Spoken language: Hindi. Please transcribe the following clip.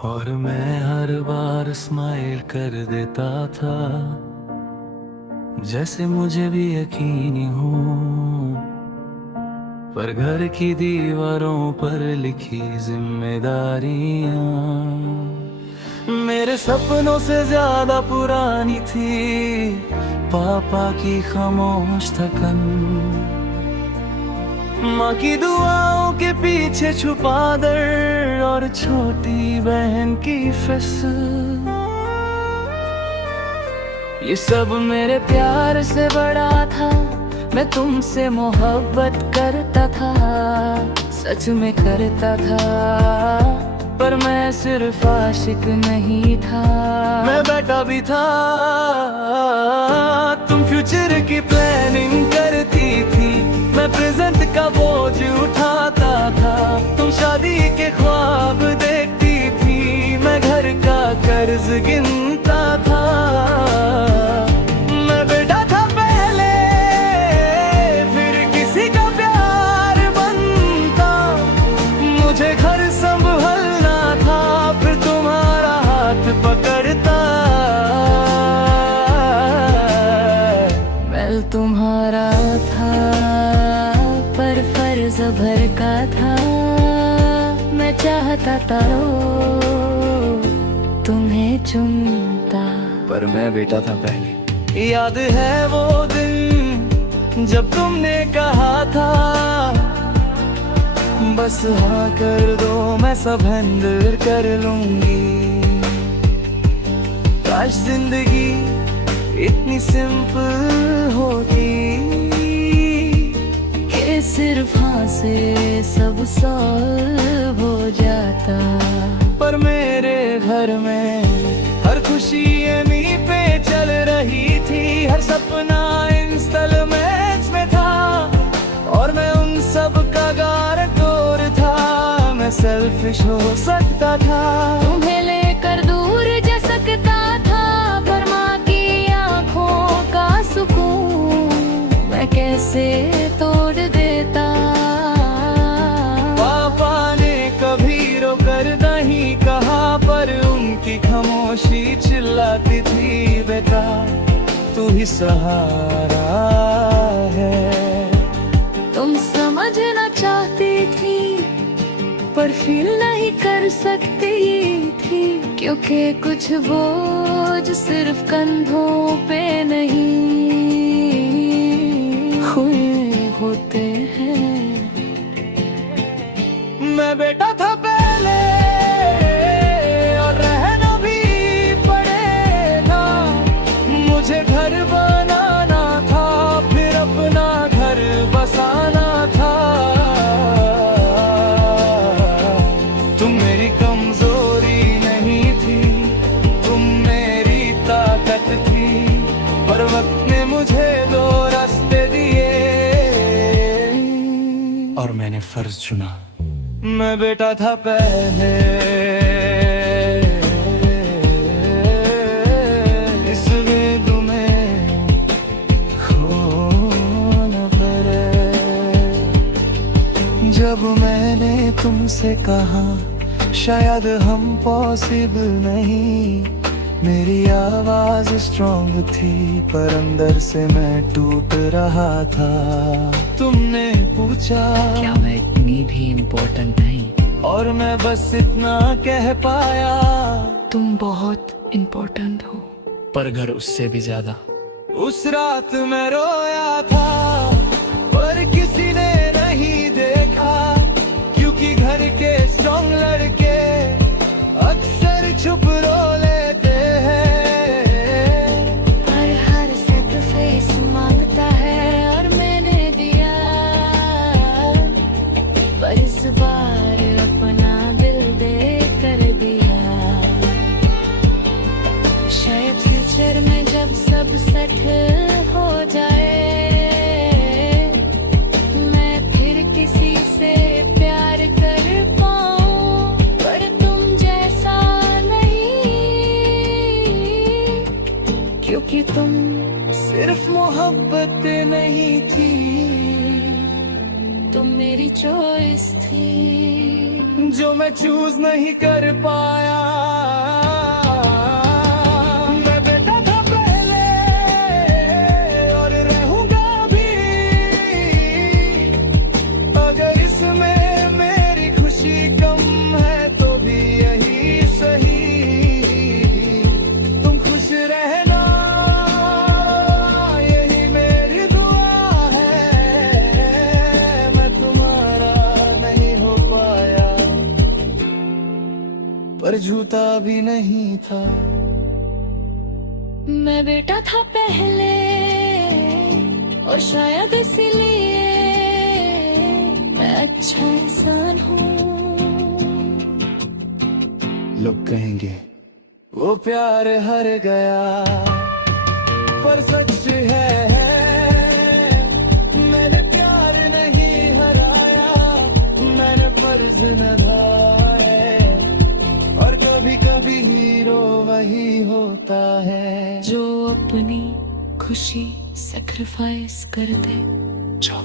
और मैं हर बार स्माइल कर देता था, जैसे मुझे भी यकीन हो। पर घर की दीवारों पर लिखी जिम्मेदारियां मेरे सपनों से ज्यादा पुरानी थी। पापा की खामोश थकन, माँ की दुआओं के पीछे छुपा दर्द, और छोटी बहन की फिसल। ये सब मेरे प्यार से बड़ा था। मैं तुमसे मोहब्बत करता था, सच में करता था। पर मैं सिर्फ आशिक नहीं था, मैं बेटा भी था। तुम फ्यूचर की प्लानिंग करती थी, मैं प्रेजेंट का बोझ उठाता था। तुम शादी के ख्वाब देखती थी, मैं घर का कर्ज गिनता था। मैं बेटा था पहले, फिर किसी का प्यार बनता। मुझे घर संभलना था, फिर तुम्हारा हाथ पकड़ता। मैं तुम्हारा था, पर फर्ज भर का था। मैं चाहता था तुम्हें चुनता, पर मैं बेटा था पहले। याद है वो दिन जब तुमने कहा था, बस हाँ कर दो, मैं सब हैंडल कर लूंगी। काश जिंदगी इतनी सिंपल होती कि सिर्फ हाँ से सब सॉल्व हो जाता। पर मेरे घर में हर खुशी एमी पे चल रही थी। हर सपना इंस्टॉलमेंट्स में था, और मैं उन सब का गारंटर था। मैं सेल्फिश हो सकता था, तुम्हें लेकर दूर जा सकता था। पर माँ की आंखों का सुकून मैं कैसे तोड़ देता। पापा ने कभी रोकर नहीं कहा, पर उनकी खामोशी चिल्लाती थी, बेटा तू ही सहारा है। तुम समझना चाहती थी, पर फील नहीं कर सकती थी। क्योंकि कुछ बोझ सिर्फ कंधों पे नहीं हुए होते हैं। मैं बेटा था पहले, और रहना भी पड़ेगा। मुझे घर बनाना था, फिर अपना घर बसाना था। तुम मेरी कमजोरी नहीं थी, तुम मेरी ताकत थी। पर वक्त ने मुझे दो रास्ते दिए, और मैंने फर्ज चुना। मैं बेटा था पहले, इस वेद में खो न पड़े। जब मैंने तुमसे कहा शायद हम पॉसिबल नहीं, मेरी आवाज स्ट्रॉन्ग थी, पर अंदर से मैं टूट रहा था। तुमने पूछा क्या मैं इतनी भी इम्पोर्टेंट नहीं, और मैं बस इतना कह पाया, तुम बहुत इम्पोर्टेंट हो, पर घर उससे भी ज्यादा। उस रात मैं रोया था, पर किसी ने नहीं देखा। क्योंकि घर के स्ट्रॉन्ग लड़के अक्सर चुप रो लेते हैं। पर हर सैक्रिफाइस मांगता है, और मैंने दिया। पर इस बार अपना दिल दे कर दिया। शायद फ्यूचर में जब सब सेटल हो जाए, मैं फिर किसी से प्यार कर पाऊं। पर तुम जैसा नहीं, क्योंकि तुम सिर्फ मोहब्बत नहीं थी, तुम मेरी चॉइस थी। जो मैं चूज नहीं कर पाया। मैं बेटा था पहले और रहूंगा भी, अगर इसमें मेरी खुशी कम है तो भी यही सही। तुम खुश रहना यही मेरी दुआ है, मैं तुम्हारा नहीं हो पाया पर झूठा भी नहीं था। मैं बेटा था पहले और शायद इसलिए मैं अच्छा इंसान हूँ। लोग कहेंगे वो प्यार हार गया, पर सच है मैंने प्यार नहीं हराया, मैंने फर्ज निभाए। और कभी कभी हीरो वही होता है जो अपनी खुशी सैक्रिफाइस कर दे। जो